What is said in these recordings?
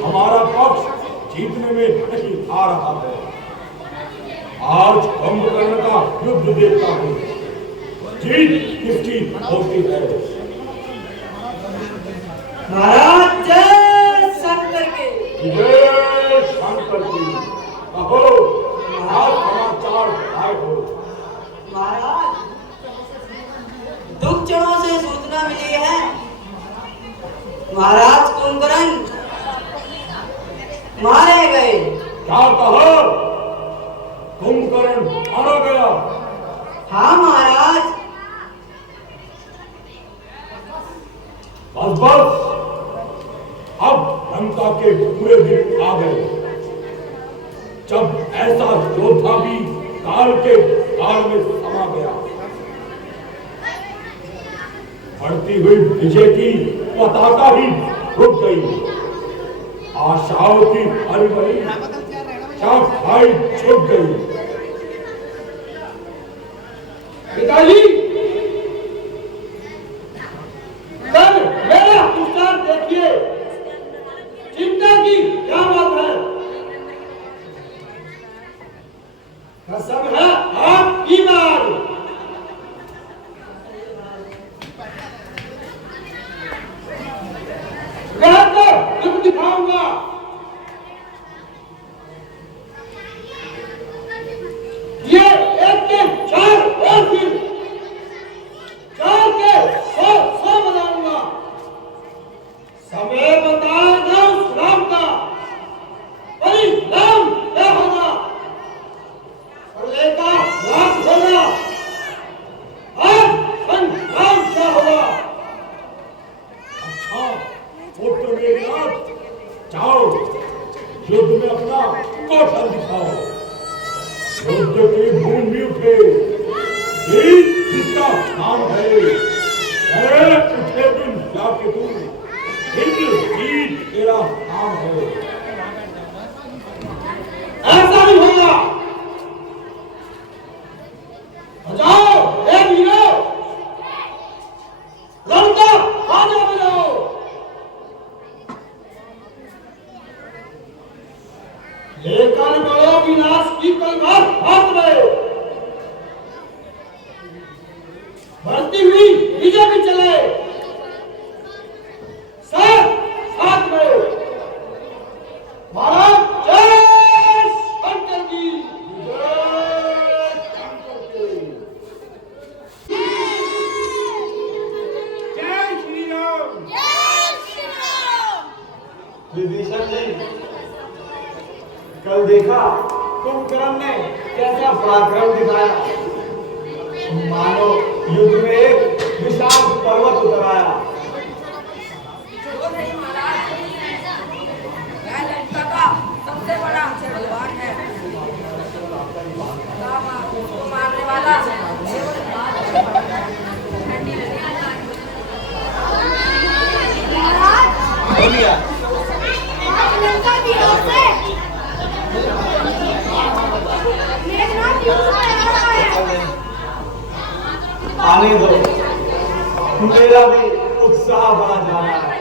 हमारा पक्ष जीतने में नहीं आ रहा है। आज कुंभकर्ण का युद्ध देखता हूँ, जीत किसकी होती है। महाराज जय शंकर के। जय शंकर की। कहो आज समाचार आए हो। महाराज दुख चढ़ों से सूचना मिली है, महाराज कुंभकर्ण मारे गए। क्या कहो? कुंभकर्ण मारा गया? हाँ महाराज। बस बस, अब लंका के पूरे दिन आ गए, जब ऐसा योद्धा भी काल के काल में समा गया। बढ़ती हुई विजय की पताका ही रुक गई। आशाओं की हरी भाई छुप गई। पिताजी, कल मेरा पुरस्कार देखिए, चिंता की क्या बात है? कसम है आपकी बात। दुख दिखाऊंगा। ये एक के 4 और फिर 4 के 100 बनाऊंगा। समय बता दो उस राम का परिणाम क्या होगा। का लाभ होगा। आज संग्राम क्या होगा। अच्छा पुत्र मेरे नाथ, जाओ युद्ध में अपना कौशल दिखाओ। युद्ध की भूमि उठे, जीत जिसका नाम है। उठे दिन जाके तू जीत तेरा नाम है। ऐसा नहीं होगा। जाओ ए वीरो, लड़का आजा बजाओ। लेकर बड़ो विनाश की तलवार हाथ में। बढ़ती हुई विजय भी चले, साथ साथ में। महाराज जय शंकर की। जय श्री राम। विभीषण जी, कल देखा कुंभकर्ण ने कैसा पराक्रम दिखाया। मानो युद्ध में एक विशाल पर्वत उतर आया। लंका का सबसे बड़ा बलवान है, उसको मारने वाला आने दो, मेरा भी उत्साह बढ़ा जा रहा है।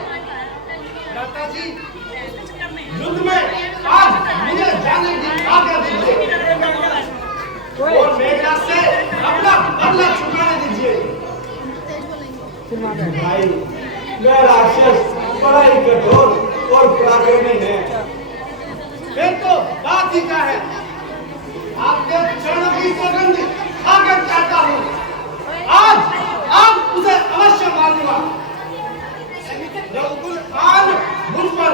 दादाजी, युद्ध में आज मुझे जाने की आज्ञा दीजिए और मेघनाथ से अपना भाई वह राक्षस बड़ा ही कठोर और पराक्रमी है। फिर तो बात ही क्या है। आपके चरणों की सौगंध खाकर कहता हूँ, आज उसे अवश्य मारूंगा। रघुकुल खान मुझ पर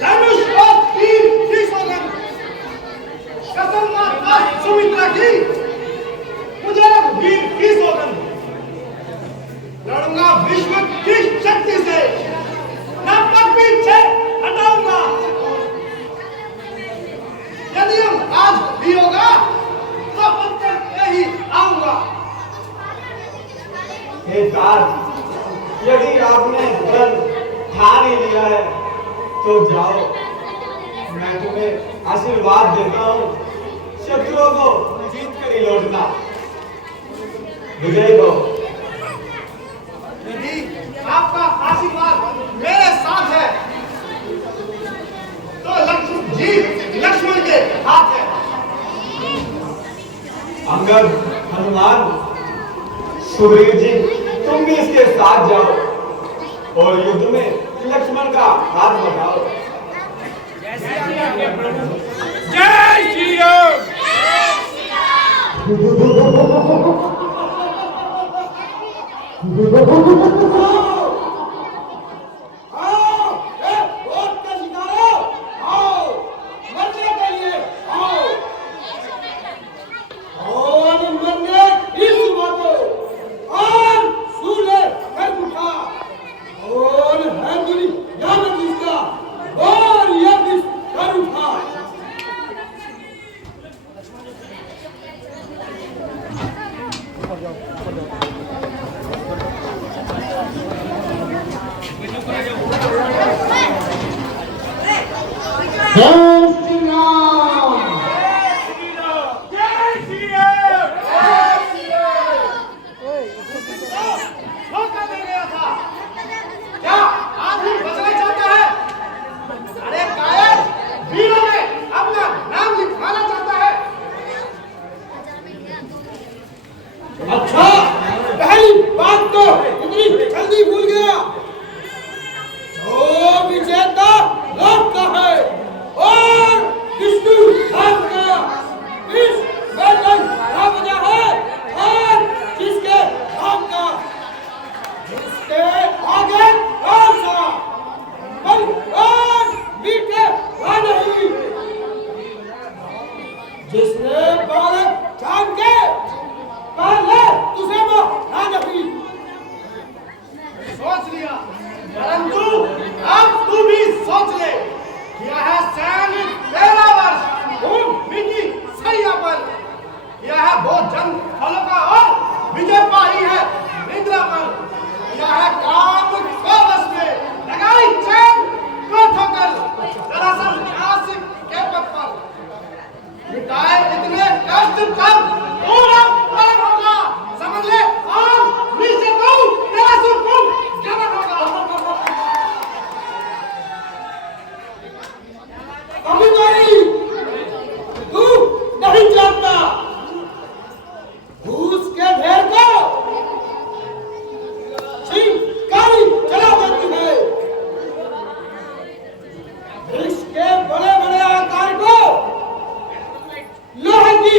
धनुष और तीर की सौगंध, कसम माता सुमित्रा की, मुझे वीर की सौगंध, लड़ूंगा विश्व की शक्ति से, न पग पीछे हटाऊंगा। यदि हम आज भी होगा तो पत्थर पे ही आऊंगा। हे तात, यदि आपने प्रण ठान ही लिया है तो जाओ, मैं तुम्हें आशीर्वाद देता हूँ, शत्रुओं को जीत कर ही लौटना, विजय को। यदि आपका आशीर्वाद मेरे साथ है तो लक्ष्मण के हाथ है। अंगद, हनुमान, सुग्रीव जी, तुम भी इसके साथ जाओ और युद्ध में लक्ष्मण का हाथ बढ़ाओ। जय श्री राम। धोखा दे गया था, क्या आज भी बचना चाहता है? अरे कायर, वीरों में अपना नाम लिखवाना चाहता है। अच्छा, पहली बात तो इतनी जल्दी भूल गया। जो विजेता लौटता है और विष्णु भागता, इस मैदान का वजह है और जिसके भागता, जिसके आगे कौन सा बल और मीठे नहीं, जिसने बालक जान के पहले तुझे वो नहीं सोच लिया, परंतु अब तू भी सोच ले। यह है सैनिक 13 वर्ष भूमि की सैया पर, यह है भोजन फलों का और विजय पाई है निद्रा पर, यह है काम को बस में लगाई चैन को ठोकर, दरअसल नासिक के पद पर मिटाए इतने कष्ट तब पूरा पर होगा। समझ ले, आज नीचे को तेरा सुकून गिरना होगा। कभी तू नहीं जानता, घूस के ढेर को चिंगारी चला देती है, वृक्ष के बड़े बड़े आकार को लोहे की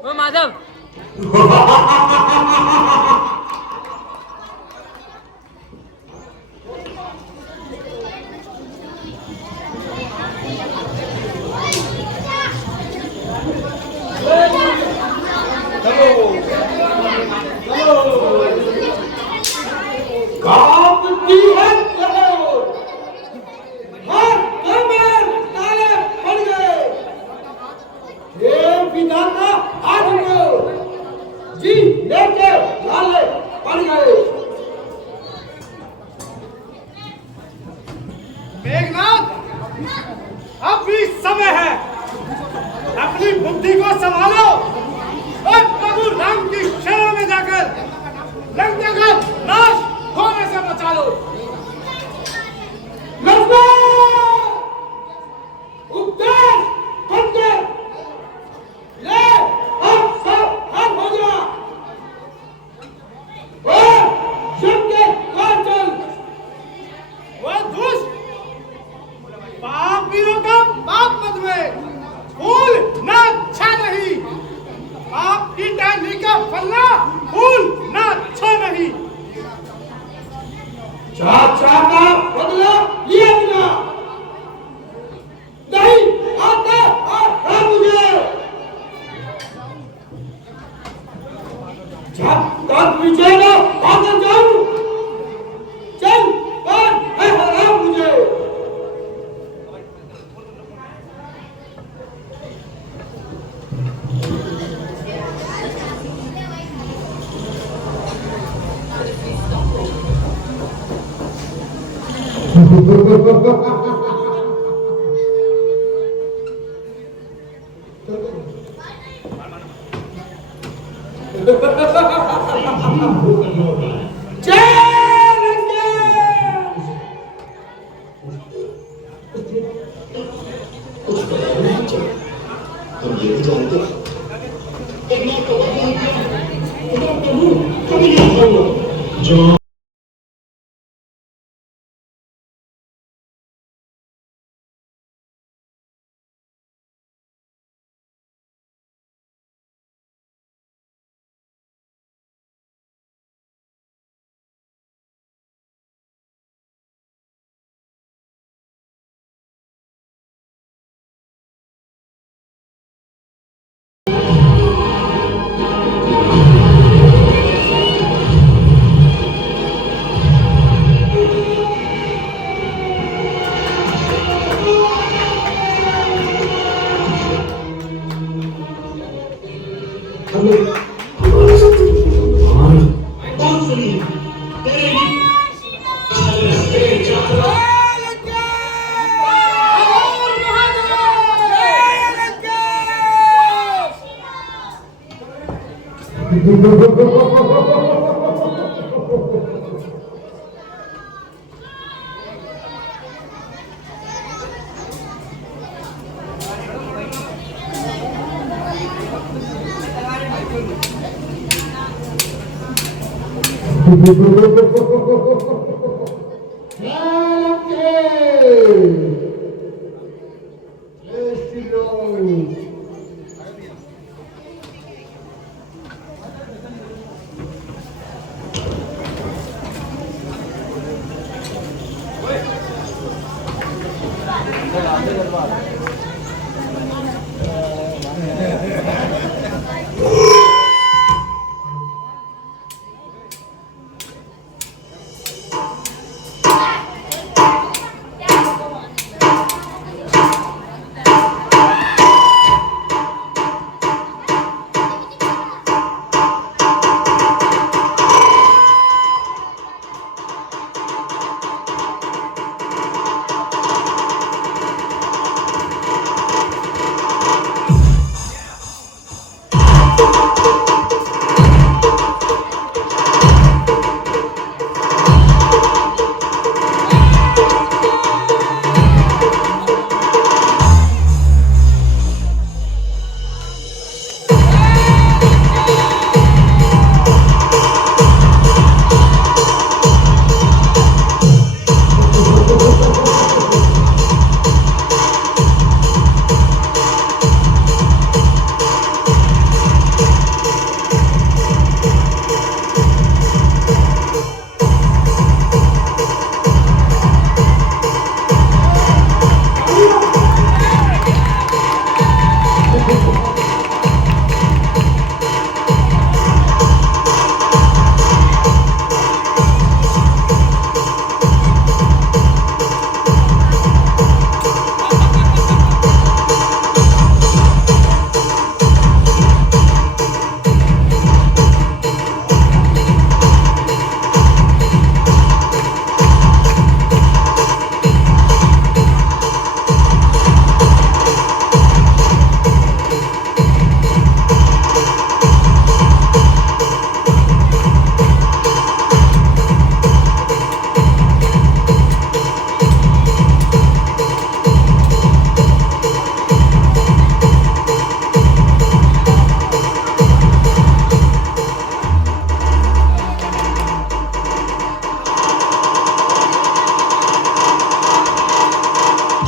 ओ माधव कांपती है करो हर कमर ताले पड़ गए हे विधाता आज को जी लेके लाले पड़ गए मेघनाथ अब भी समय है अपनी बुद्धि को संभालो और प्रभु राम की शरण में जाकर लंका का नाश होने से बचा लो उपदेश बनकर ले हम सब हम हो जा और सबके पास चल वो दुष्ट पापियों का पाप मत में फूल ना अच्छा नहीं पाप की टहनी का फलना फूल ना अच्छा नहीं चाचा का बदला लिया बिना नहीं आता और मुझे जब तक विजय ना आकर जाऊं चल और है हराम मुझे वो करना होता है। कुछ पता नहीं चला। हम ये भी जानते हैं जो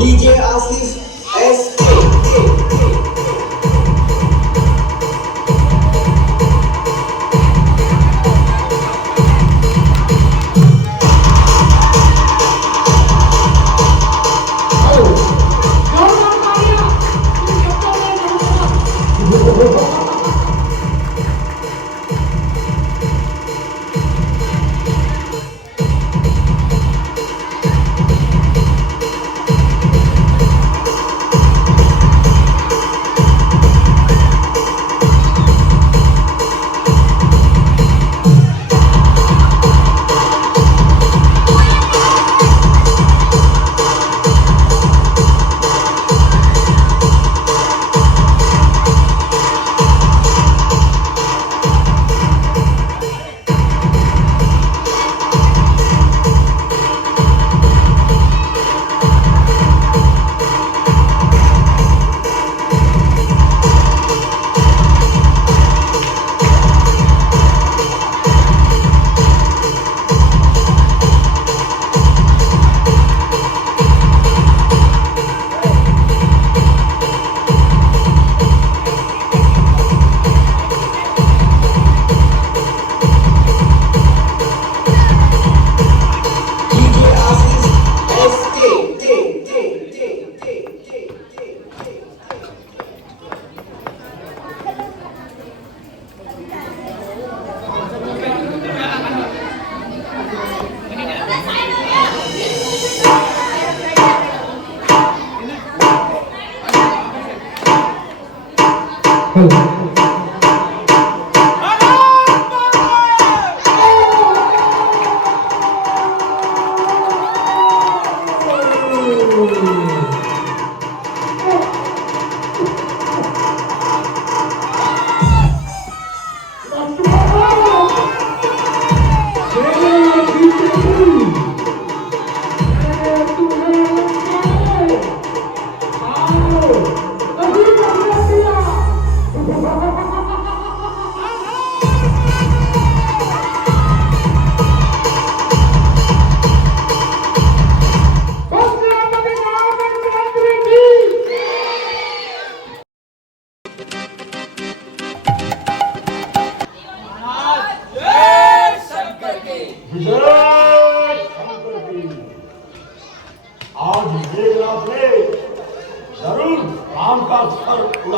DJ Asis SK.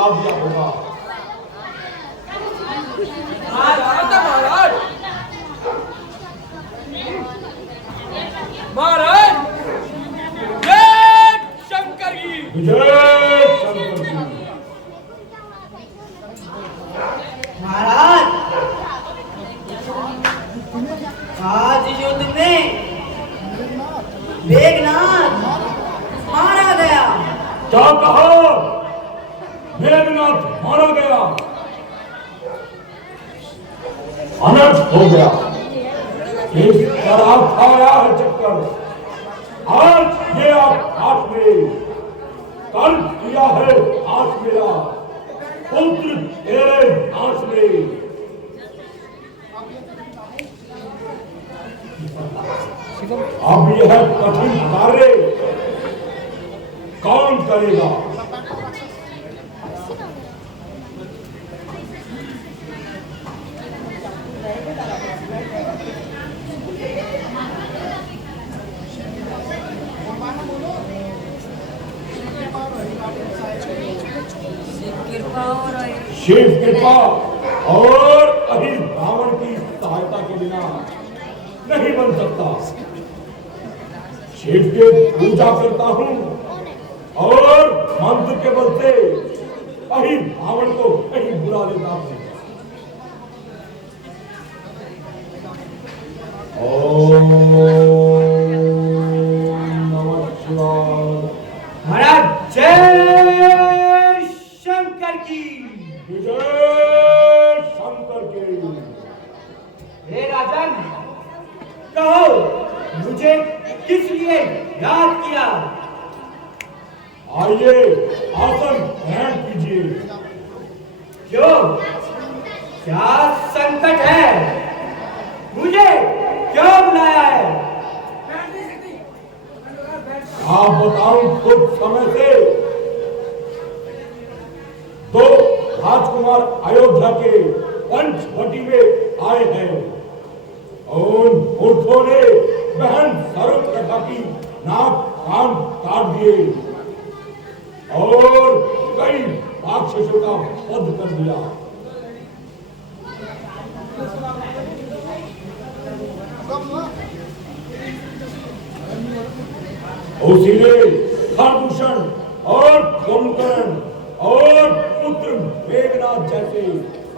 बुला दिया होगा। महाराज महाराज जय शंकर की जय शंकर की। महाराज आज युद्ध में मेघनाथ मारा गया। क्या कहा? मेघनाथ मारा गया, अनर्थ हो गया। इस तरह खाया है चक्कर। आज ये आप हाथ में, कल किया है हाथ मेरा, पुत्र तेरे हाथ में। अब यह कठिन कार्य कौन करेगा? शिव कृपा और अहिर रावण की सहायता के बिना नहीं बन सकता। शिव की पूजा करता हूँ और मंत्र के बल से अहिर रावण को कहीं बुला लेता हूँ। ओम नमः शिवाय। महाराज जय शंकर की। विजय शंकर की। हे राजन, कहो मुझे किस लिए याद किया? आइए आसन ग्रहण कीजिए। क्यों, क्या संकट है? मुझे क्यों बुलाया है? आप बताऊं, कुछ समय से दो राजकुमार अयोध्या के पंचवटी में आए हैं। उन मूर्खों ने बहन सर्वप्रथा की नाक कान काट दिए और कई राक्षसों का वध कर दिया। उसीलिए खरदूषण और कुंभकर्ण और पुत्र मेघनाथ जैसे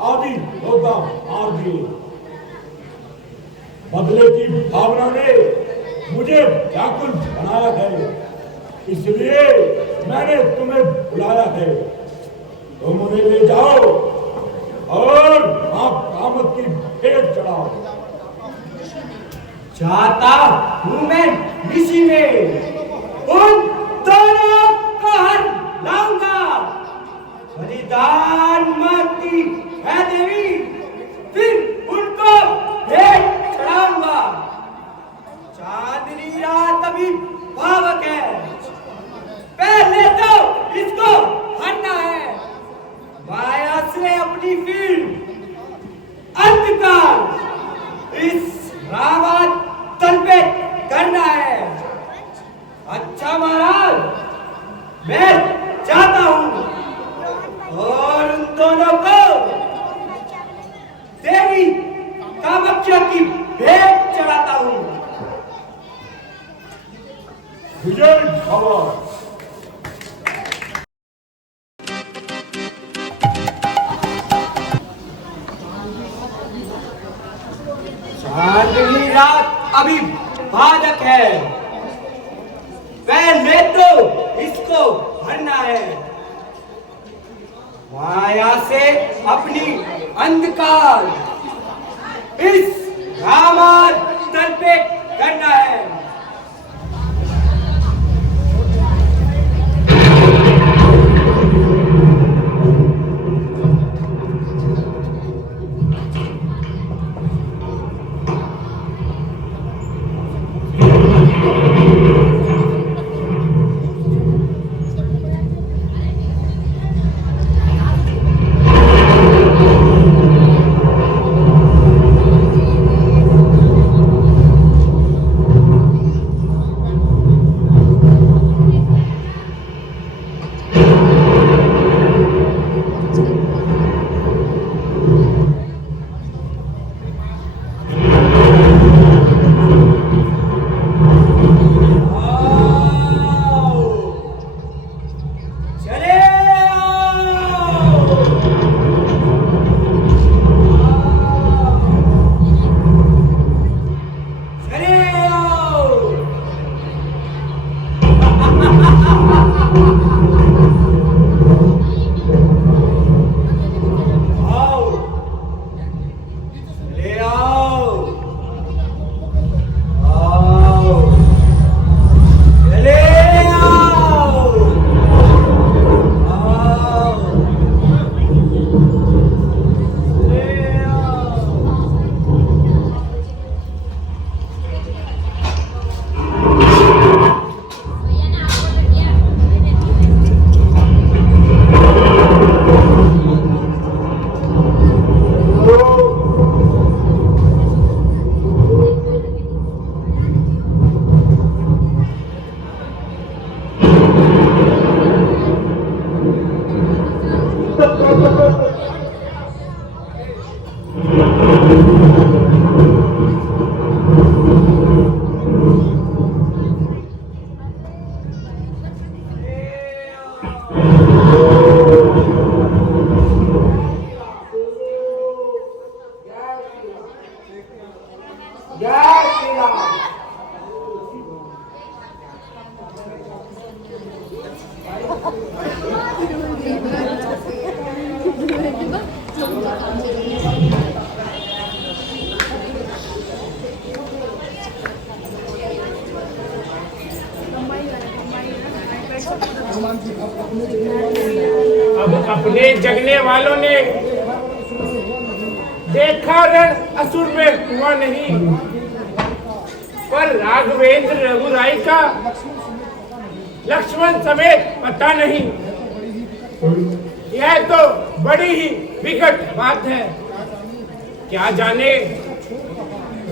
आदि योद्धा मार दिए। बदले की भावना ने मुझे व्याकुल बनाया है, इसलिए मैंने तुम्हें बुलाया है। तुम उन्हें ले जाओ और आप कामत की भेंट चढ़ाओ। चाहता हूं मैं इसी में उन दोनों को हर लाऊंगा। बलिदान मांगती है देवी, फिर उनको भेंट चढ़ाऊंगा। चांदनी रात अभी पावक है, पहले तो इसको हरना है। माया से अपनी फिर अंतकाल इस रावण तल पे करना है। अच्छा महाराज, मैं चाहता हूं और उन दोनों को देवी कामाख्या की भेंट चढ़ाता हूं। विजय भव। चांदनी रात अभी भाजक है, पहले तो इसको भरना है। माया से अपनी अंधकार इस रावण तल पे करना है। जय श्री राम। अब अपने जगने वालों ने देखा रण असुर में हुआ नहीं, पर राघवेंद्र रघुराई का लक्ष्मण समेत पता नहीं। यह तो बड़ी ही विकट बात है। क्या जाने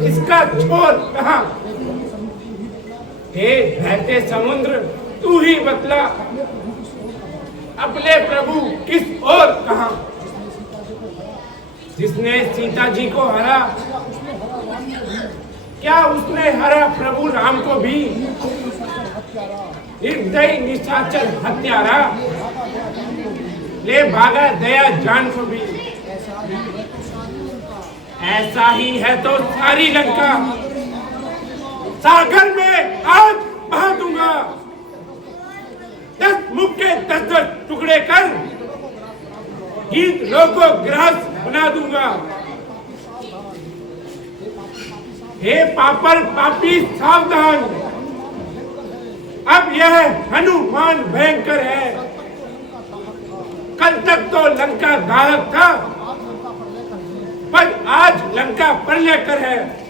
इसका छोर कहाँ। हे बहते समुद्र, तू ही बतला अपने प्रभु किस ओर कहाँ। जिसने सीता जी को हरा, क्या उसने हरा प्रभु राम को भी। निर्दयी निशाचर हत्यारा ले भागा दया जान को भी। ऐसा ही है तो सारी लंका सागर में आज बहा दूंगा। 10 मुख के 10 टुकड़े कर गीत लोगों ग्रास बना दूंगा। हे पापर पापी सावधान, अब यह हनुमान भयंकर है। कल तक तो लंका घातक था, पर आज लंका प्रलयकर है।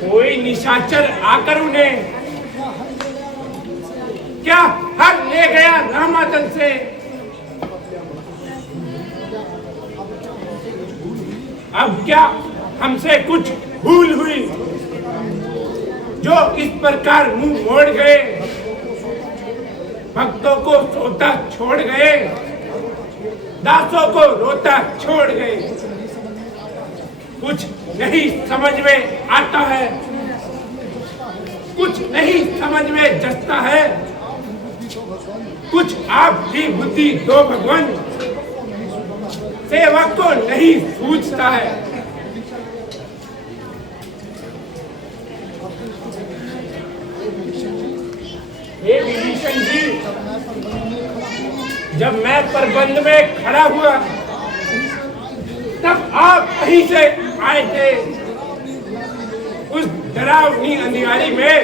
कोई निशाचर आकर उन्हें क्या हर ले गया रामातन से। अब क्या हमसे कुछ भूल हुई जो इस प्रकार मुंह मोड़ गए। भक्तों को सोता छोड़ गए, दासों को रोता छोड़ गए। कुछ नहीं समझ में आता है, कुछ नहीं समझ में जचता है। कुछ आपकी बुद्धि दो भगवान, सेवक को नहीं सूझता है। हे विभीषण जी, जब मैं प्रबंध में खड़ा हुआ तब आप कहीं से आए थे। उस डरावनी अंधियारी में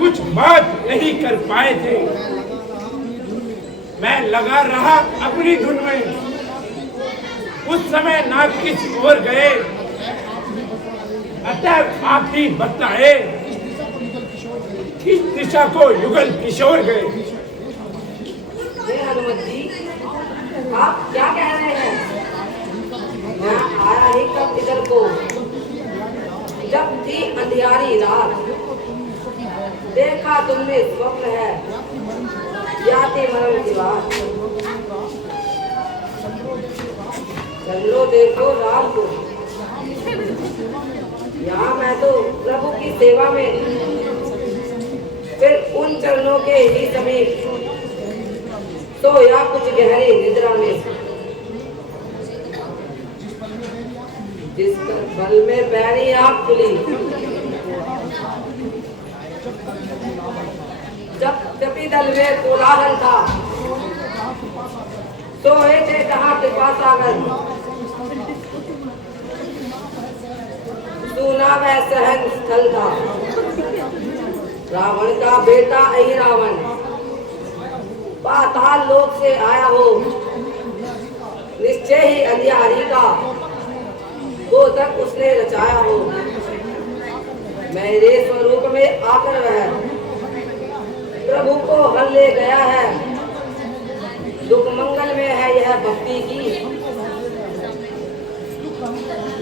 कुछ बात नहीं कर पाए थे। मैं लगा रहा अपनी धुन में। उस समय नाग किस ओर गए, अतः आप ही बताए किस दिशा को युगल किशोर गए। हनुमत जी, आप क्या कह रहे हैं? मैं आया ही कब इधर को, जब थी अंधियारी रात। देखा तुमने स्वप्न है, याति मरण की बात। चलो देखो राम को, यहाँ मैं तो प्रभु की सेवा में, फिर उन चरणों के ही समीप, तो या कुछ गहरी निद्रा में। जिस बल में पैरी आँख खुली, जब कपी दल में कोलाहल था, सोए थे कहाँ कृपा सागर। सुना वह सहन स्थल था, रावण का बेटा अहि रावण। पाताल लोक से आया हो, निश्चय ही अंधियारी का गोतक उसने रचाया हो। मेरे स्वरूप में आकर वह प्रभु को हल ले गया है। दुख मंगल में है यह भक्ति की,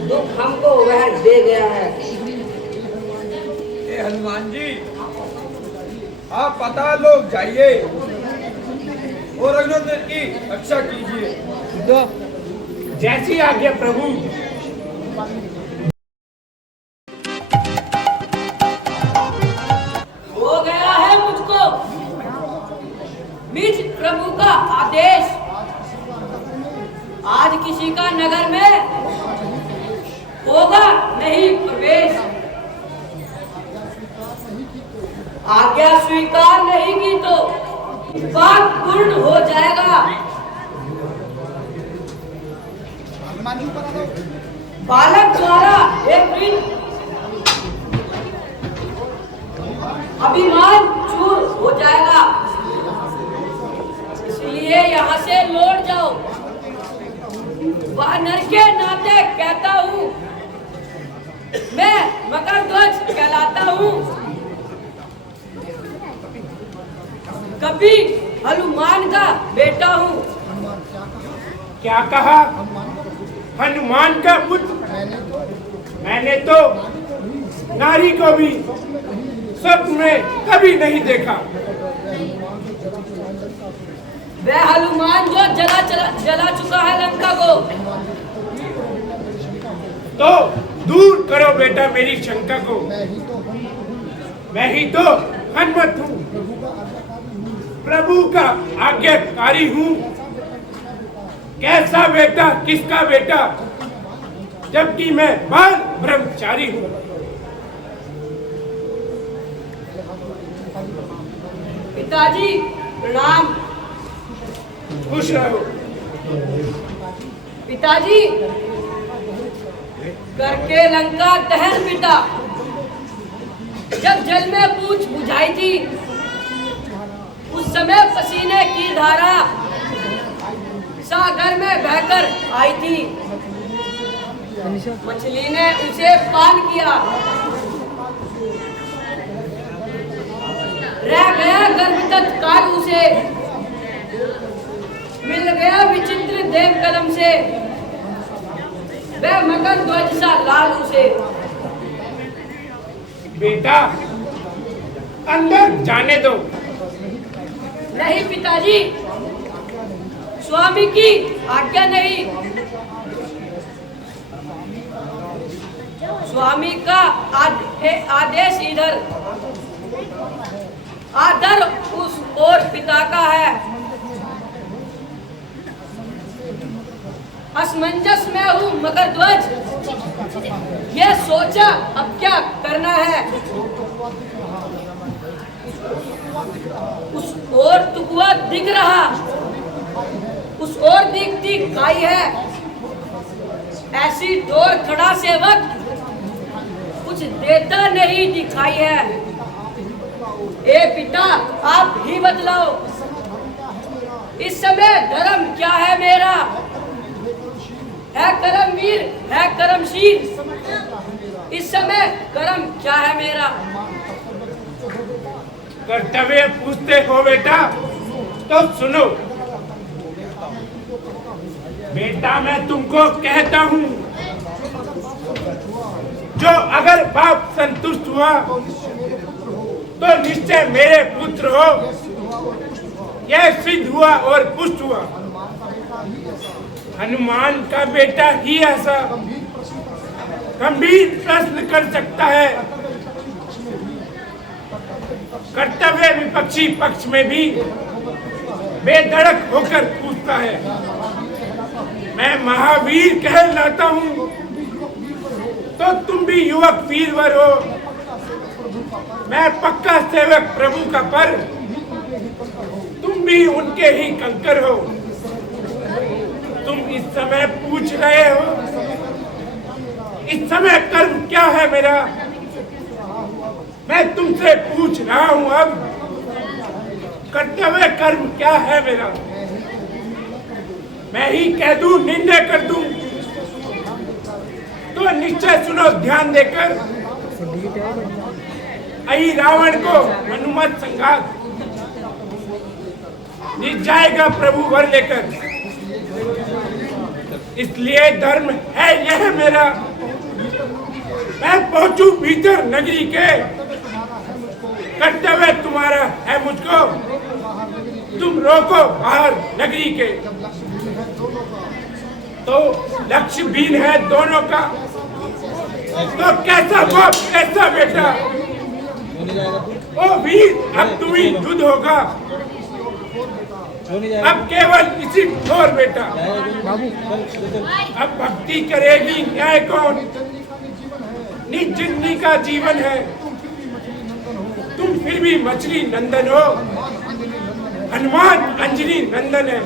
दुख हमको वह दे गया है। हनुमान जी, आप पता लोग जाइए और रघुनंदन की रक्षा कीजिए। जैसी आज्ञा प्रभु। हो गया है मुझको निज प्रभु का आदेश, आज किसी का नगर में होगा नहीं प्रवेश। आज्ञा स्वीकार नहीं की तो बात पूर्ण हो जाएगा। बालक द्वारा एक अभिमान चूर हो जाएगा, इसलिए यहाँ से लौट जाओ। वानर के नाते कहता हूँ, मैं मकरध्वज कहलाता हूँ। कभी हनुमान का बेटा हूँ। क्या कहा? हनुमान का पुत्र? मैंने तो नारी को भी स्वप्न में कभी नहीं देखा। वह हनुमान जो जला चुका है लंका को। तो दूर करो बेटा मेरी शंका को। मैं ही तो हनुमत हूँ, प्रभु का आज्ञाकारी हूँ। कैसा बेटा, किसका बेटा, जबकि मैं बाल ब्रह्मचारी हूँ। पिताजी प्रणाम। खुश रहो। पिताजी, करके लंका दहन पिता, जब जल में पूछ बुझाई थी, उस समय पसीने की धारा सागर में बहकर आई थी। मछली ने उसे पान किया, रह गया गर्भ तत्काल उसे, मिल गया विचित्र देव कलम से, वह मकर ध्वज सा लाल उसे। बेटा अंदर जाने दो। नहीं पिताजी, स्वामी की आज्ञा नहीं। स्वामी का आदेश इधर, आदर उस और पिता का है। असमंजस में हूँ मकरध्वज, ये सोचा अब क्या करना है। उस और टुकवा दिख रहा, उस और दिखती खाई है। ऐसी डोर खड़ा सेवक कुछ देता नहीं दिखाई है। ए पिता आप ही बतलाओ, इस समय धर्म क्या है मेरा। है कर्मवीर, है कर्मशील, इस समय कर्म क्या है मेरा। कर्तव्य पूछते हो बेटा, तो सुनो। बेटा मैं तुमको कहता हूँ, जो अगर बाप संतुष्ट हुआ तो निश्चय मेरे पुत्र हो। यह सिद्ध हुआ और पुष्ट हुआ। हनुमान का बेटा ही ऐसा गंभीर प्रश्न कर सकता है। कर्तव्य विपक्षी पक्ष में भी बेधड़क होकर पूछता है। मैं महावीर कहलाता हूँ, तो तुम भी युवक वीरवर हो। मैं पक्का सेवक प्रभु का, पर तुम भी उनके ही कंकर हो। तुम इस समय पूछ रहे हो, इस समय कर्म क्या है मेरा। मैं तुमसे पूछ रहा हूं अब, कर्तव्य कर्म क्या है मेरा। मैं ही कह दूं, निर्णय कर दूं, तो निश्चय सुनो ध्यान देकर। अहि रावण को हनुमत संघात, जीत जाएगा प्रभु वर लेकर। इसलिए धर्म है यह मेरा, मैं पहुंचू भीतर नगरी के। कर्तव्य तुम्हारा है मुझको, तुम रोको बाहर नगरी के। तो लक्ष्य भीन है दोनों का, तो कैसा बाप कैसा बेटा। ओ वीर अब तुम्हें युद्ध होगा, अब केवल इसी ठोर बेटा। अब भक्ति करेगी न्याय कौन? जिन्नी का जीवन है, तुम फिर भी मछली नंदन हो, हनुमान अंजनी नंदन है।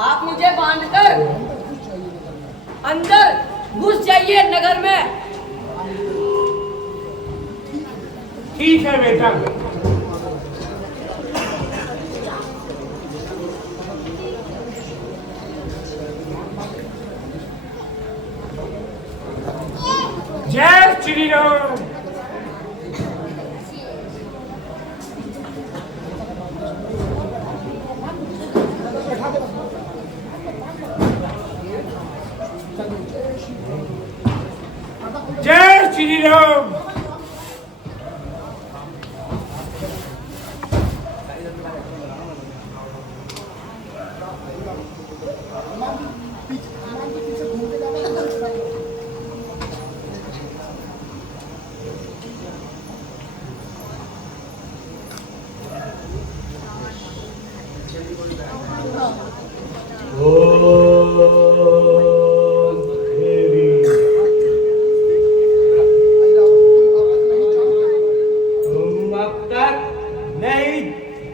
आप मुझे बांधकर अंदर घुस जाइए नगर में। ठीक है बेटा। जय श्री राम। जय श्री राम।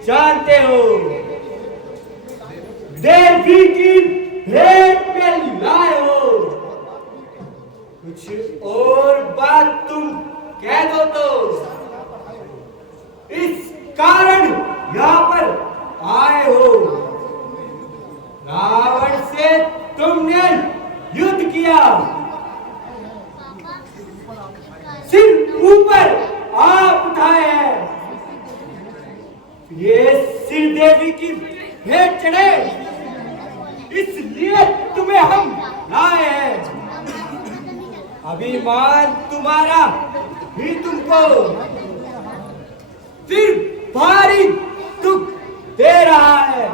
जानते हो देवी की भेंट में लाए हो, कुछ और बात तुम कह दो तो इस कारण यहाँ पर आए हो। रावण से तुमने युद्ध किया, सिर ऊपर आप उठाए हैं, ये सिर देवी की भेंट चढ़े, इसलिए तुम्हें हम लाए हैं। अभिमान तुम्हारा ही तुमको फिर भारी दुख दे रहा है।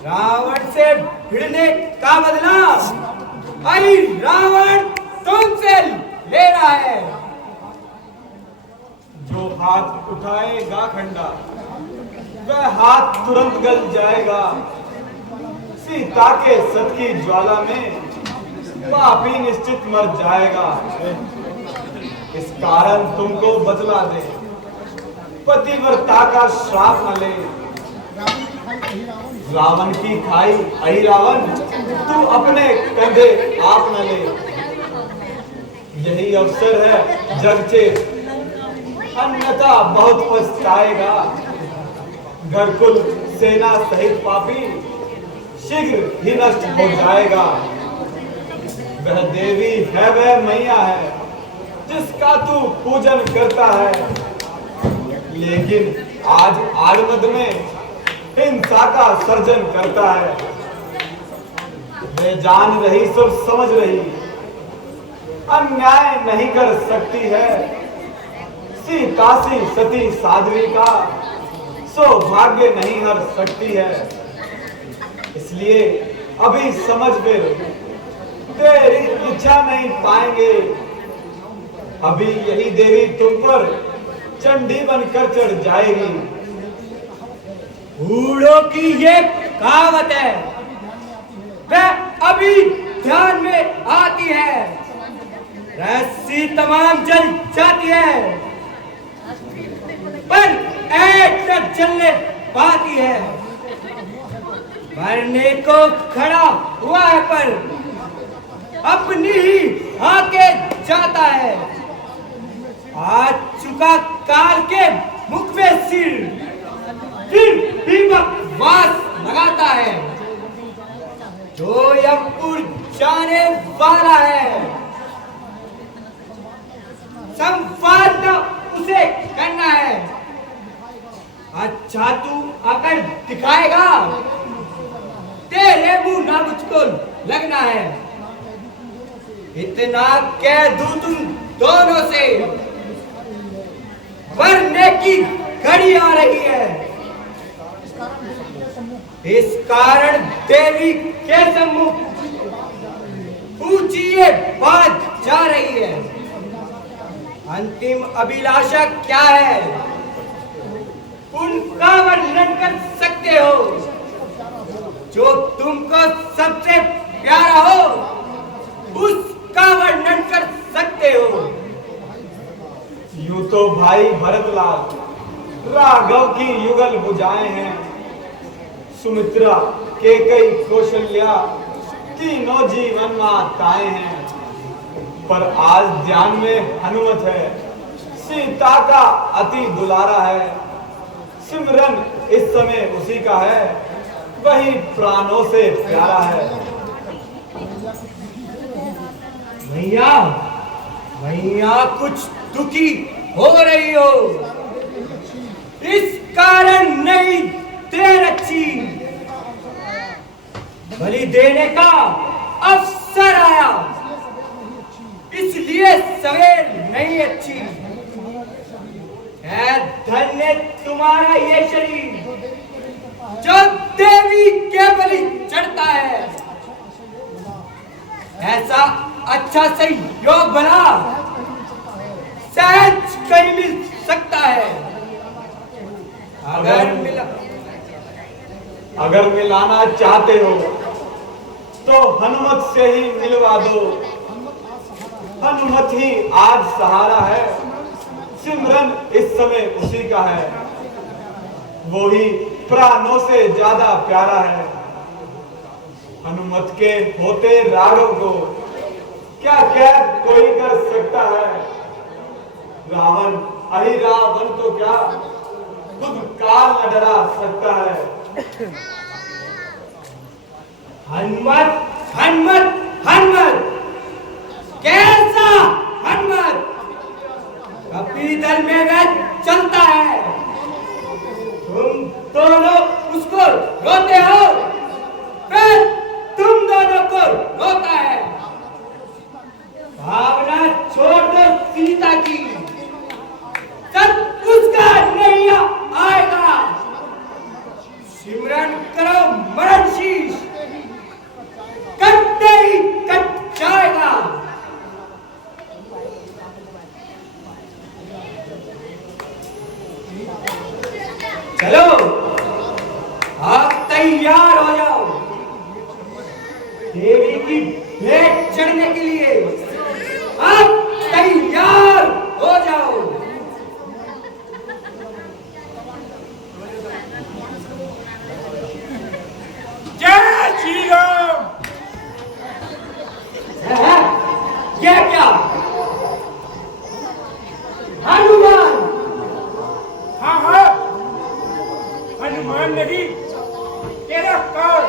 रावण से भिड़ने का बदला अरे रावण तुमसे ले रहा है। जो हाथ उठाएगा खंडा वह हाथ तुरंत गल जाएगा। सीता के सत की ज्वाला में पापी निश्चित मर जाएगा। इस कारण तुमको बतला दे, पतिव्रता का श्राप न ले। रावण की खाई अहि रावण, तू अपने कंधे आप न ले। यही अवसर है जगचेत, अन्यथा बहुत पछताएगा। घरकुल सेना सहित पापी शीघ्र ही नष्ट हो जाएगा। वह देवी है, वह मैया है जिसका तू पूजन करता है, लेकिन आज आड़मद में हिंसा का सर्जन करता है। वे जान रही सब समझ रही, अन्याय नहीं कर सकती है। सीता सी सती साध्वी का सौभाग्य नहीं हर सकती है। इसलिए अभी समझ फिर, तेरी इच्छा नहीं पाएंगे। अभी यही देवी तुम पर चंडी बनकर चढ़ जाएगी। बूढ़ों की ये कहावत है, वह अभी ध्यान में आती है, रस्सी तमाम जल जाती है, पर ऐट न चलने पाती है। मरने को खड़ा हुआ है पर अपनी ही आके जाता है। आज चुका काल के मुख में सिर, फिर भी बकवास लगाता है। जो यमपुर जाने वाला है, संवाद उसे करना है। अच्छा तू आकर दिखाएगा, तेरे मुंह ना मुझको लगना है। इतना कह दूं तुम दोनों से, मरने की घड़ी आ रही है। इस कारण देवी के सम्मुख ऊंची ये बात जा रही है। अंतिम अभिलाषा क्या है, उनका वर्णन कर सकते हो। जो तुमको सबसे प्यारा हो, उसका वर्णन कर सकते हो। यूं तो भाई भरतलाल राघव की युगल बुझाए हैं। सुमित्रा, केकई, कौशल्या तीनों जीवन माताएं हैं। पर आज ध्यान में हनुमत है, सीता का अति दुलारा है। सिमरन इस समय उसी का है, वही प्राणों से प्यारा है। मैया, मैया कुछ दुखी हो रही हो, इस कारण नहीं देर अच्छी। बलि देने का अवसर आया, इसलिए सवेर नहीं अच्छी। है धन्य तुम्हारा ये शरीर, जो देवी के बलि चढ़ता है। ऐसा अच्छा सही योग भला सहज कहीं मिल सकता है। अगर मिलाना चाहते हो तो हनुमत से ही मिलवा दो। हनुमत ही आज सहारा है, सिमरन इस समय उसी का है। वो ही प्राणों से ज्यादा प्यारा है। हनुमत के होते राघव को क्या कैद कोई कर सकता है। रावण अहिरावण तो क्या खुद काल न डरा सकता है। हनुमत, हनुमत, हनुमत, कैसा हनुमत? कपी दल में वह चलता है, तुम दोनों उसको रोते हो, फिर तुम दोनों को रोता है। भावना छोड़ दो सीता की, सब उसका नहीं आएगा। सिमरन करो मरण शीश, कटते ही कट जाएगा। चलो आप तैयार हो जाओ, देवी की भेंट चढ़ने के लिए आप तैयार हो जाओ। जय श्री राम। यह क्या? हनुमान? हाँ हाँ, हनुमान नहीं, तेरा काल।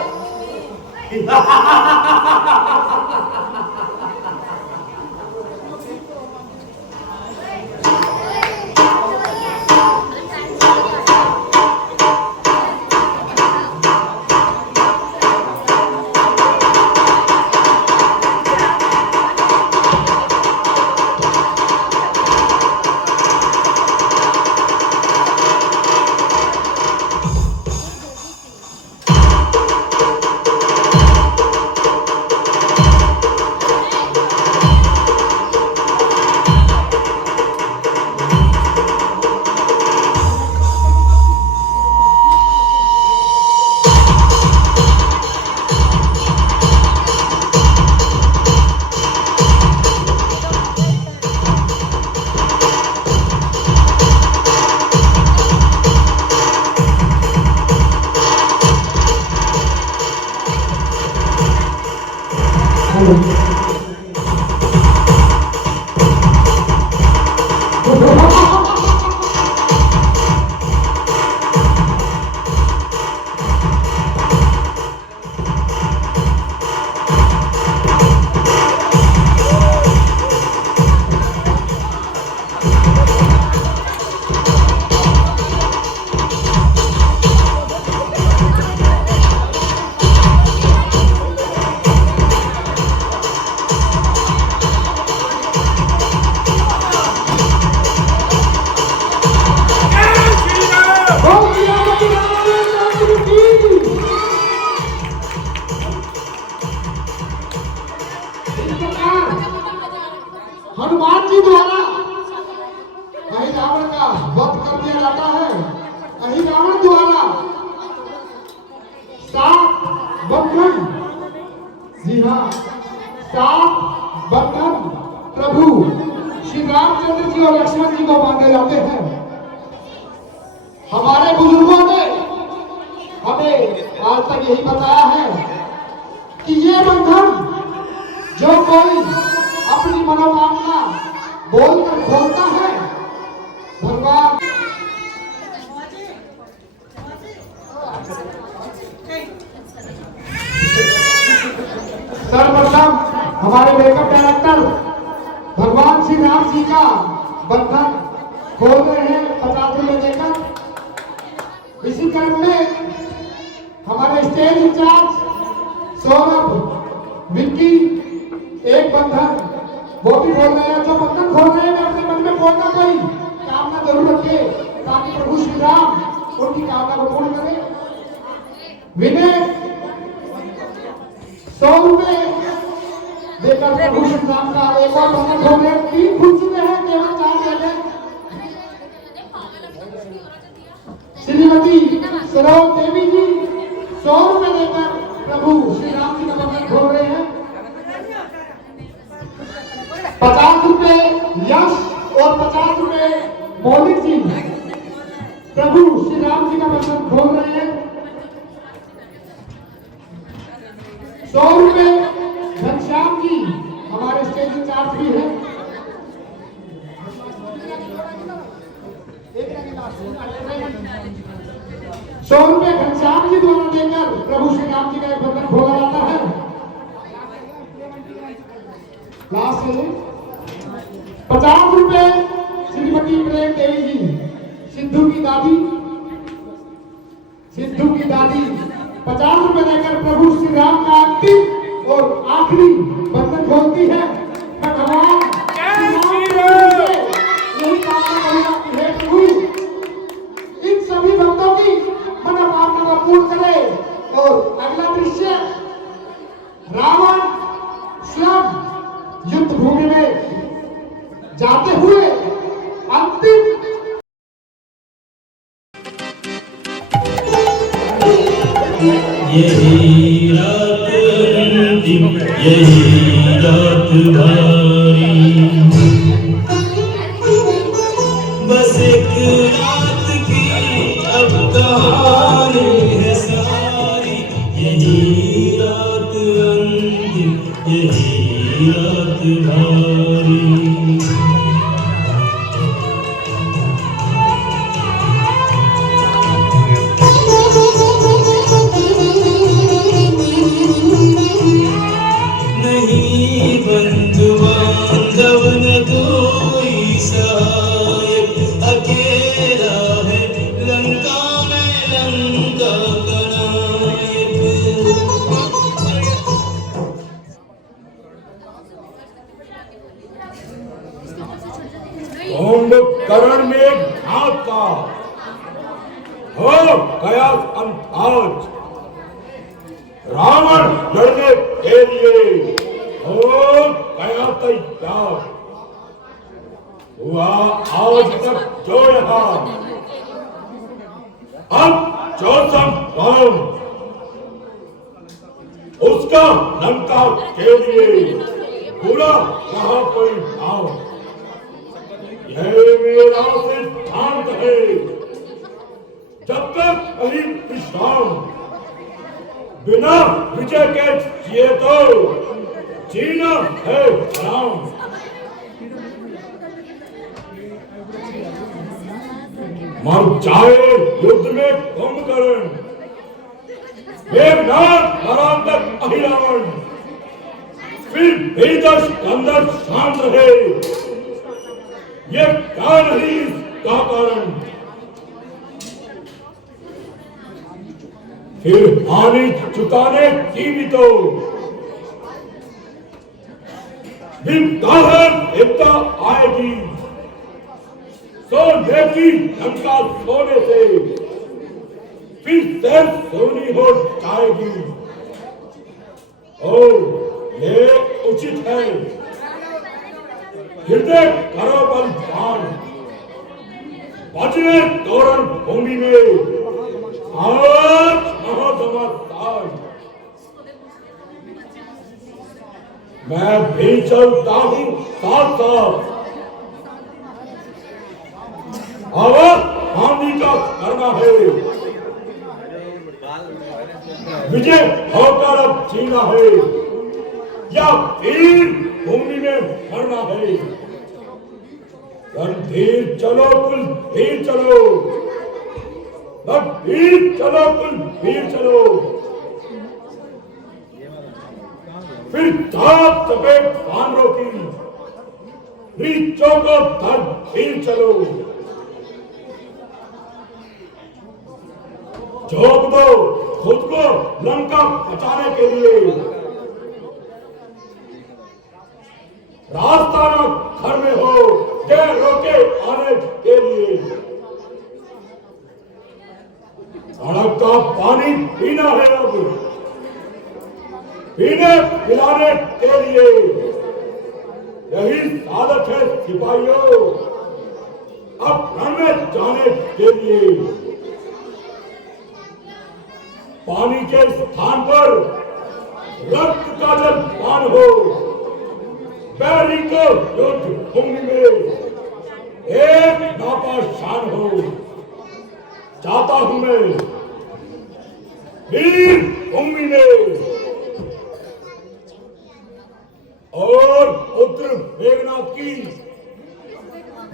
सात बंधन, जी हाँ, सात बंधन प्रभु श्री रामचंद्र जी और लक्ष्मण जी को बांधे जाते हैं। हमारे बुजुर्गों ने हमें आज तक यही बताया है कि ये बंधन जो कोई अपनी मनोकामना बोलकर खोलता है, भगवान सर्वप्रथम हमारे मेकअप डायरेक्टर भगवान श्री राम जी का बंधन खोल रहे हैं 50 रुपए देकर। इसी क्रम में हमारे स्टेज इंचार्ज सौरभ विक्की एक बंधन वो भी बोल रहे हैं। जो बंधन खोल रहे हैं वे अपने मन में कोई ना कोई कामना जरूर रखे ताकि प्रभु श्री राम उनकी कामना को पूर्ण करें। विनय 100 रुपए देकर प्रभु श्री राम का एक और बंधन खोल रहे हैं। 3 खुल चुके हैं, केवल 4 रह गए। श्रीमती सरोज देवी जी 100 रुपए देकर प्रभु श्री राम जी का बंधन खोल रहे हैं। 50 रुपए यश और 50 रुपए मौलिक जी प्रभु श्री राम जी का बंधन खोल रहे हैं। 100 रुपए घनश्याम जी हमारे स्टेज इंचार्ज भी हैं। 100 रुपए घनश्याम जी द्वारा देकर प्रभु श्री राम जी का एक बंधन खोला जाता है। लास्ट में 50 रुपए श्रीमती प्रेम देवी जी सिद्धू की दादी 50 रुपए देकर प्रभु श्री राम का अंतिम और आखिरी बंधन खोलती है। भगवान यही कामना करूंगा कि हे प्रभु इन सभी भक्तों की मनोकामना को पूर्ण करे। और अगला दृश्य रावण स्वयं युद्ध भूमि में जाते हुए अंतिम यही रात अंतिम, यही रात भारी, बस एक रात की अब कहानी है सारी। यही रात अंतिम, यही रात भारी। नहीं बंधु बांधव न कोई सहायक, अकेला है लंका में लंका का नायक। कुंभकर्ण में घात का हो गया अंत आज। रावण लड़ने के लिए हो गया तैयार। हुआ आज तक जो यहाँ अब जो संभव उसका लंका के लिए पूरा कहा परिणाम। यह मेरा सिद्धांत है, जब तक कहीं विश्राम बिना विजय के जिए तो जीना है हराम। मर जाए युद्ध में कुंभकर्ण, मेघनाद मरांतक अहिरावण, फिर भी दस कंदर शांत रहे। ये क्या नहीं इसका कारण, फिर हानि चुकाने की भी तो विपदा आएगी। सोने की लंका सोने से फिर से सोनी हो जाएगी। ओ ये उचित है, हृदय करो बलिदान, बजने तोरण भूमि में आज महादमताज मैं भी चलता हूँ साथ साथ। अब हानि का करना है, विजय होकर अब जीना है या वीर भूमि में मरना है। रणधीर चलो कुल वीर चलो, वीर चलो कुल वीर चलो, फिर चाप चपेट बानरों की रीचों को धर वीर चलो। झोंक दो खुद को लंका बचाने के लिए, रास्ता न घर में हो जय रोके आने के लिए। सड़क का पानी पीना है अब, पीने पिलाने के लिए, यही सादत है सिपाहियों अब रण में जाने के लिए। पानी के स्थान पर रक्त का जल पान हो, बैरी को युद्ध भूमि में एक नापा शान हो। चाहता हूं मैं वीर भूमि में और पुत्र मेघनाथ की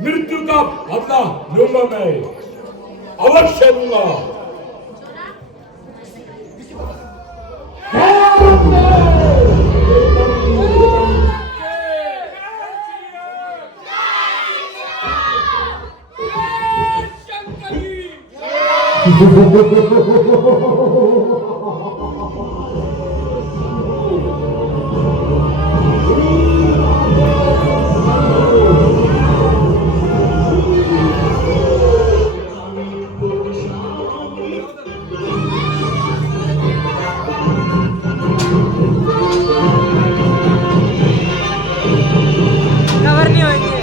मृत्यु का बदला लूंगा, मैं अवश्य लूंगा। कवर नहीं होंगे।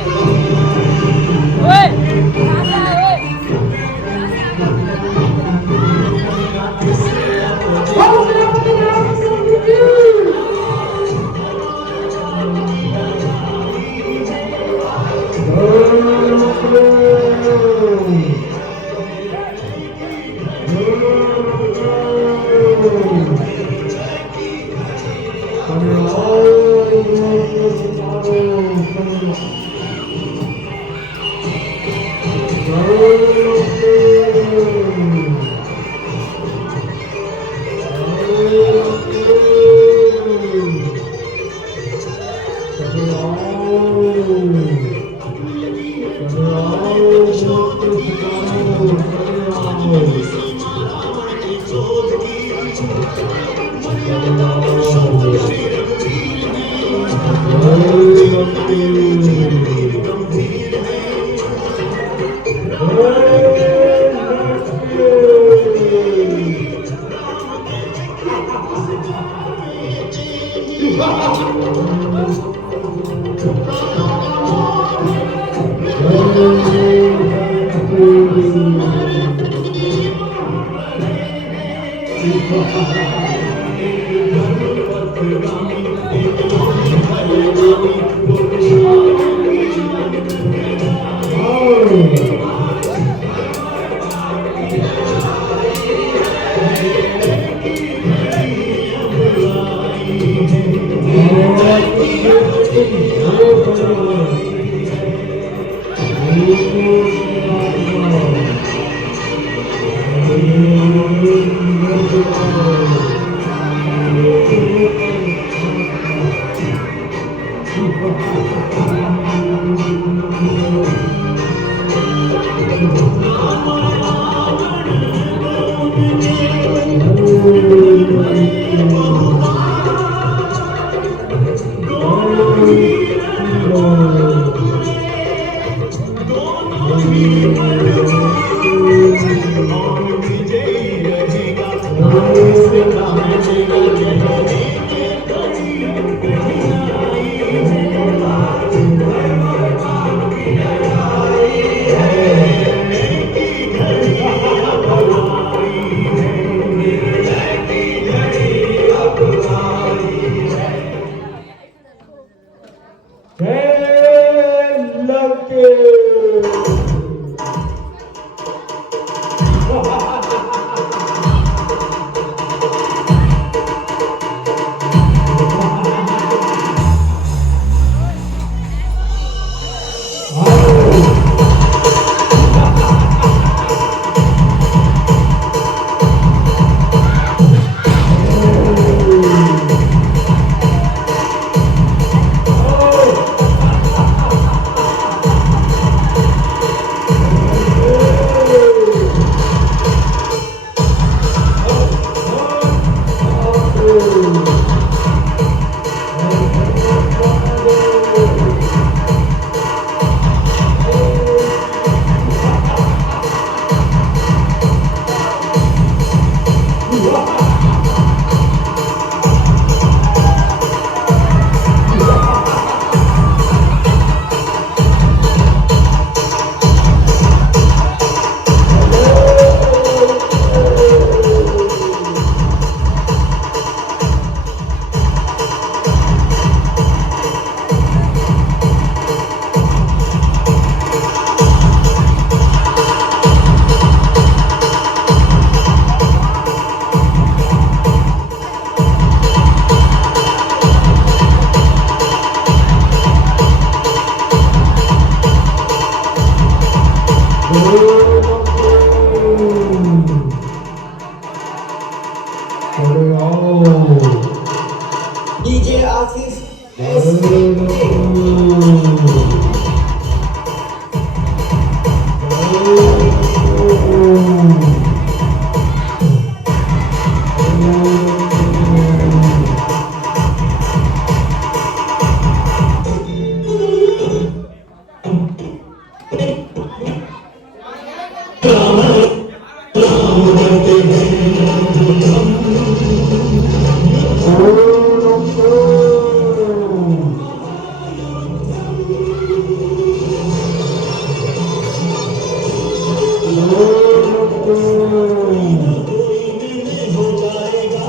हो जाएगा,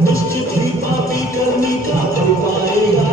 निश्चित ही पापी करने का हो पाएगा।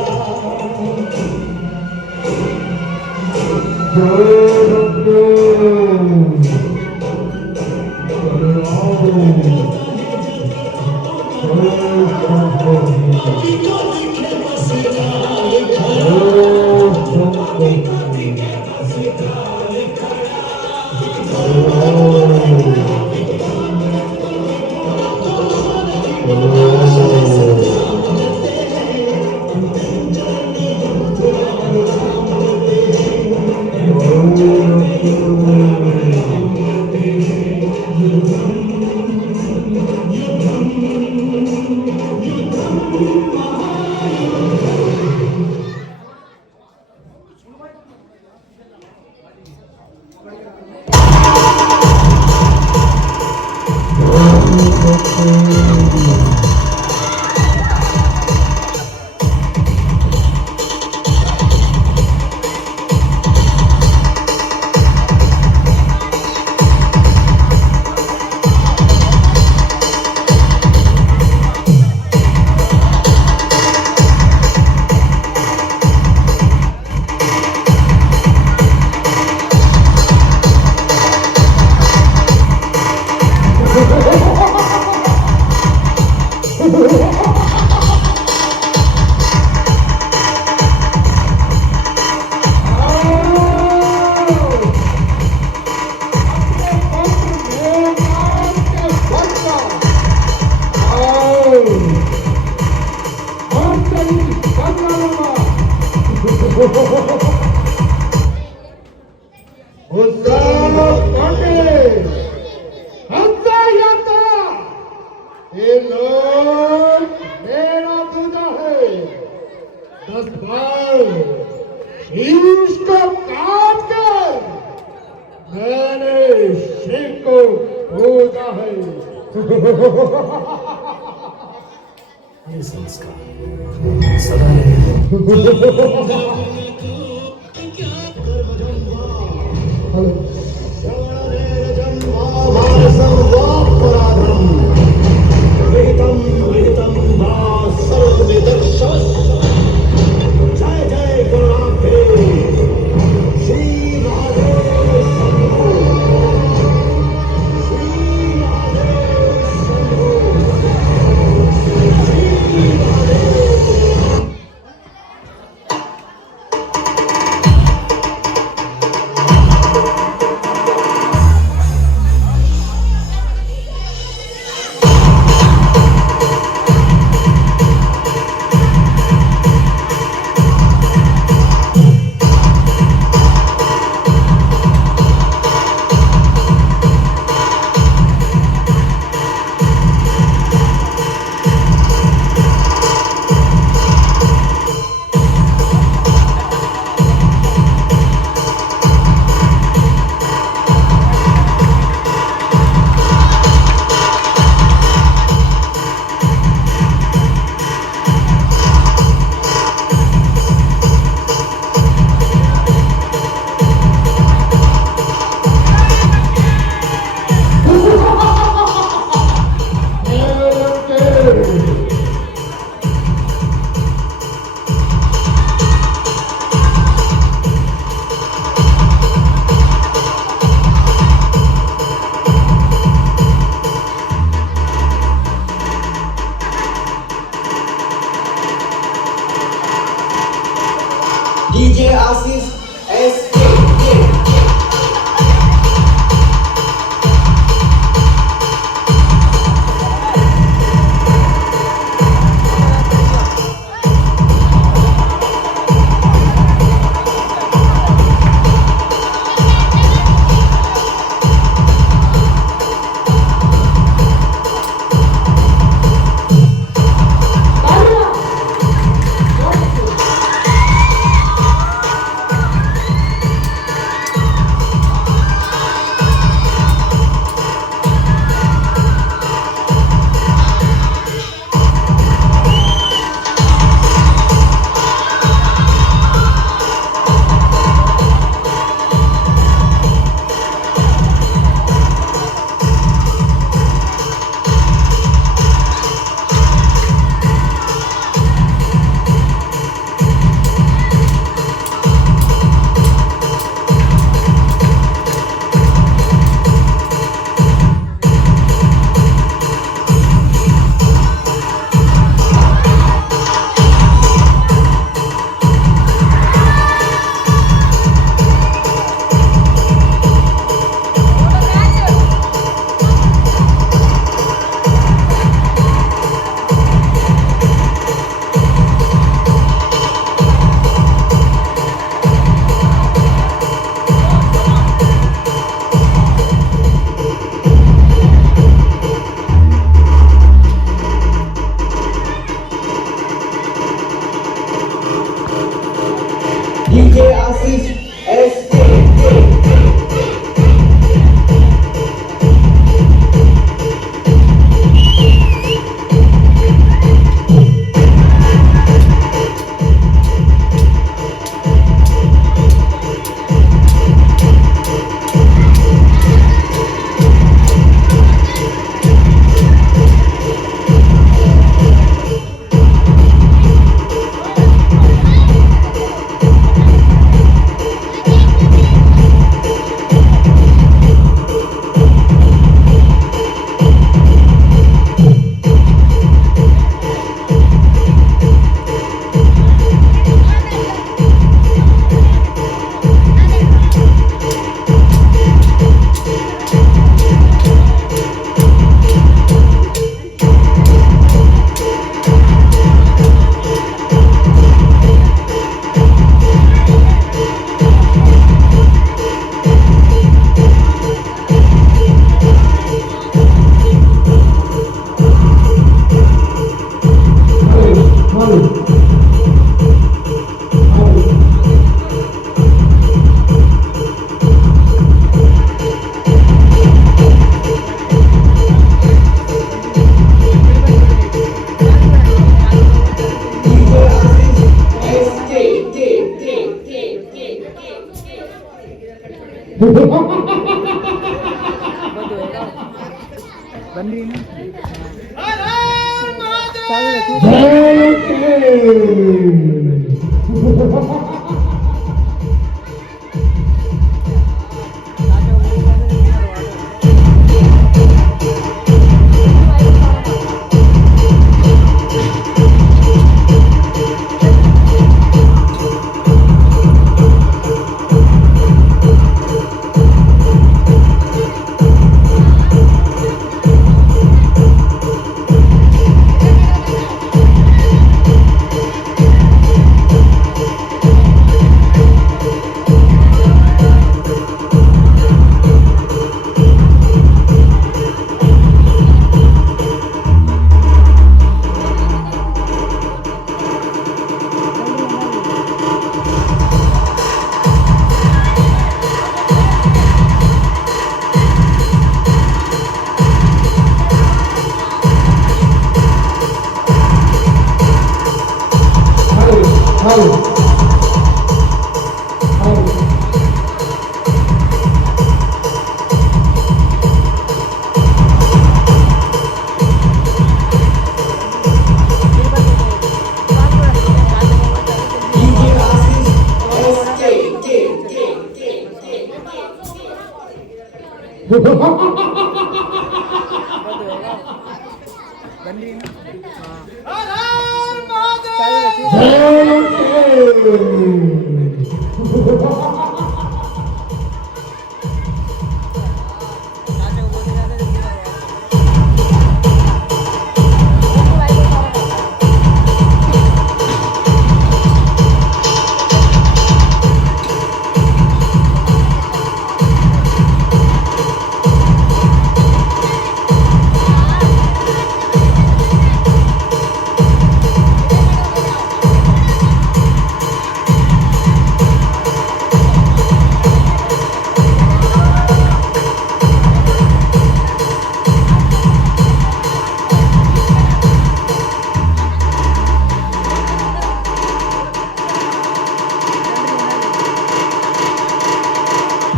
ये संस्कार सदा रहे।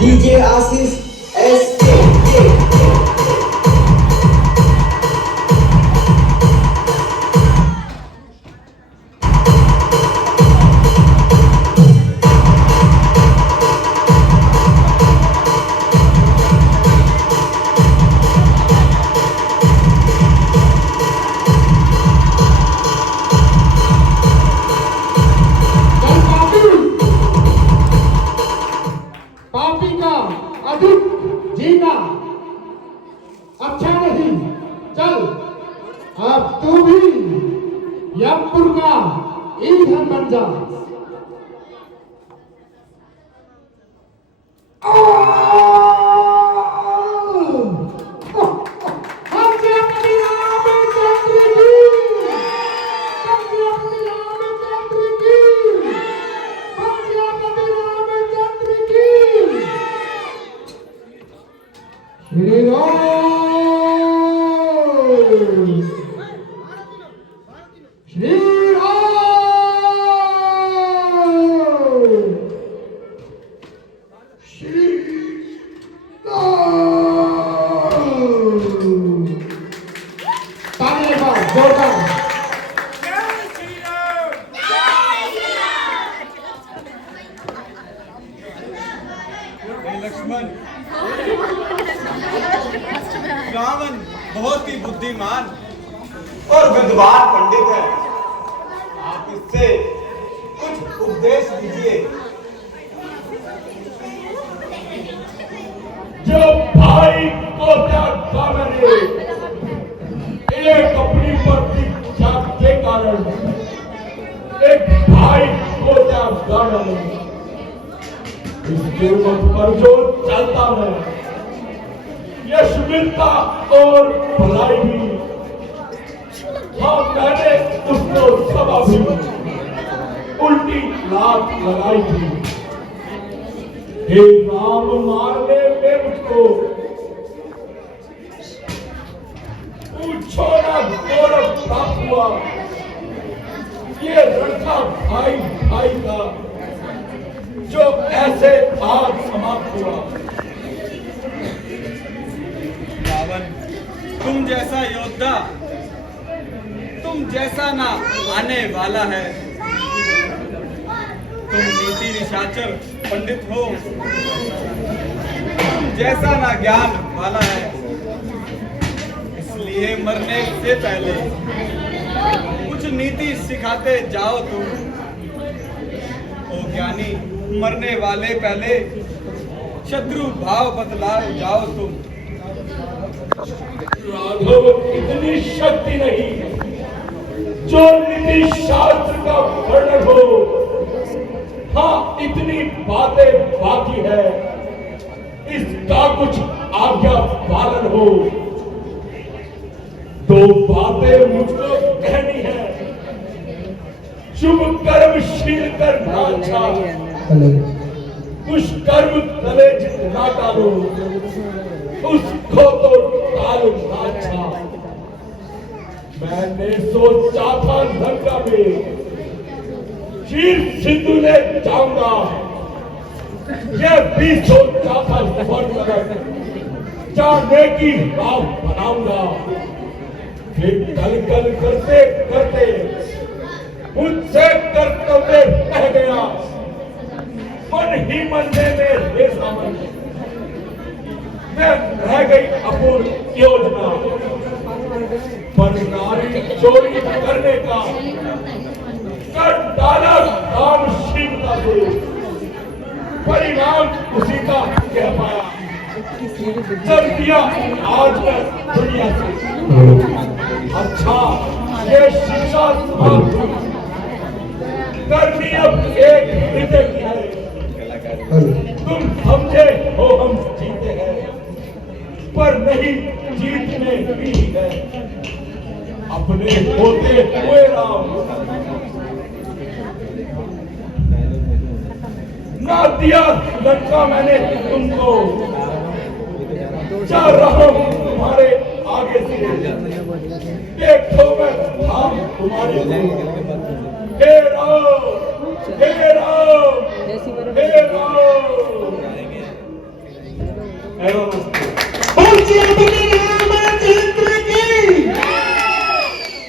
डीजे आशीष एसके पापी का अधिक जीना अच्छा नहीं। चल अब तू भी यमपुर का ईंधन बन जा। श्री राम श्री राम श्री राम। ताली लगा जोरदार। जय श्री राम। लक्ष्मण रावण बहुत ही बुद्धिमान और विद्वान पंडित है। आप इससे कुछ उपदेश दीजिए। जो भाई को त्याग करे एक अपनी प्रतिष्ठा के कारण एक भाई को त्याग करे इसके मत पर जो चलता है यश मिलता और भलाई भी। हाँ मैंने उसको सभा भी उल्टी लात लगाई थी। हे राम मारने में मुझको पूछो ना गौरव प्राप्त हुआ। ये लड़का भाई भाई का जो ऐसे आज समाप्त हुआ। तुम जैसा योद्धा तुम जैसा ना आने वाला है। तुम नीति निशाचर पंडित हो, तुम जैसा ना ज्ञान वाला है। इसलिए मरने से पहले कुछ नीति सिखाते जाओ तुम। ओ ज्ञानी, मरने वाले पहले शत्रु भाव बतलाओ जाओ तुम। राघव, इतनी शक्ति नहीं जो नीति शास्त्र का वर्णन हो। हाँ, इतनी बातें बाकी है, इसका कुछ आज्ञा पालन हो। दो बातें मुझको कहनी है। शुभ कर्मशील करना अच्छा, दुष्कर्म तले जितना टालो उसको तो टालना अच्छा। मैंने सोचा था लंका में शीर सिंधु ले जाऊंगा, ये भी सोचा था स्वर्ग जाने की राह बनाऊंगा। फिर कल करते करते मुझसे कर्तव्य रह गया। मन ही मन में रेसा मन में रह गई अपूर्ण योजना। पर नारी चोरी करने का कर डाला दानशीलता से, परिणाम उसी का कह पाया। चल दिया आज तक दुनिया से। अच्छा, ये शिक्षा समाप्त हुई। करनी अब एक हृदय की है। तुम समझे हो हम जीते हैं, पर नहीं जीतने भी है। अपने होते हुए राम ना दिया लंका मैंने तुमको। जा रहा हूं तुम्हारे आगे से, देखो मैं हम तुम्हारे हे राम, हे राम, हे राम।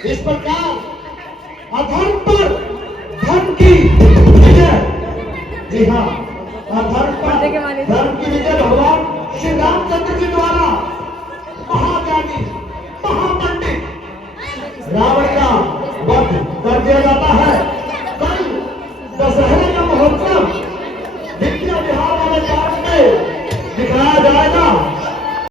इस प्रकार अधर्म पर धर्म की विजय। जी हाँ, अधर्म पर धर्म की विजय भगवान श्री रामचंद्र जी द्वारा महाज्ञानी महापंडित रावण का वध कर दिया जाता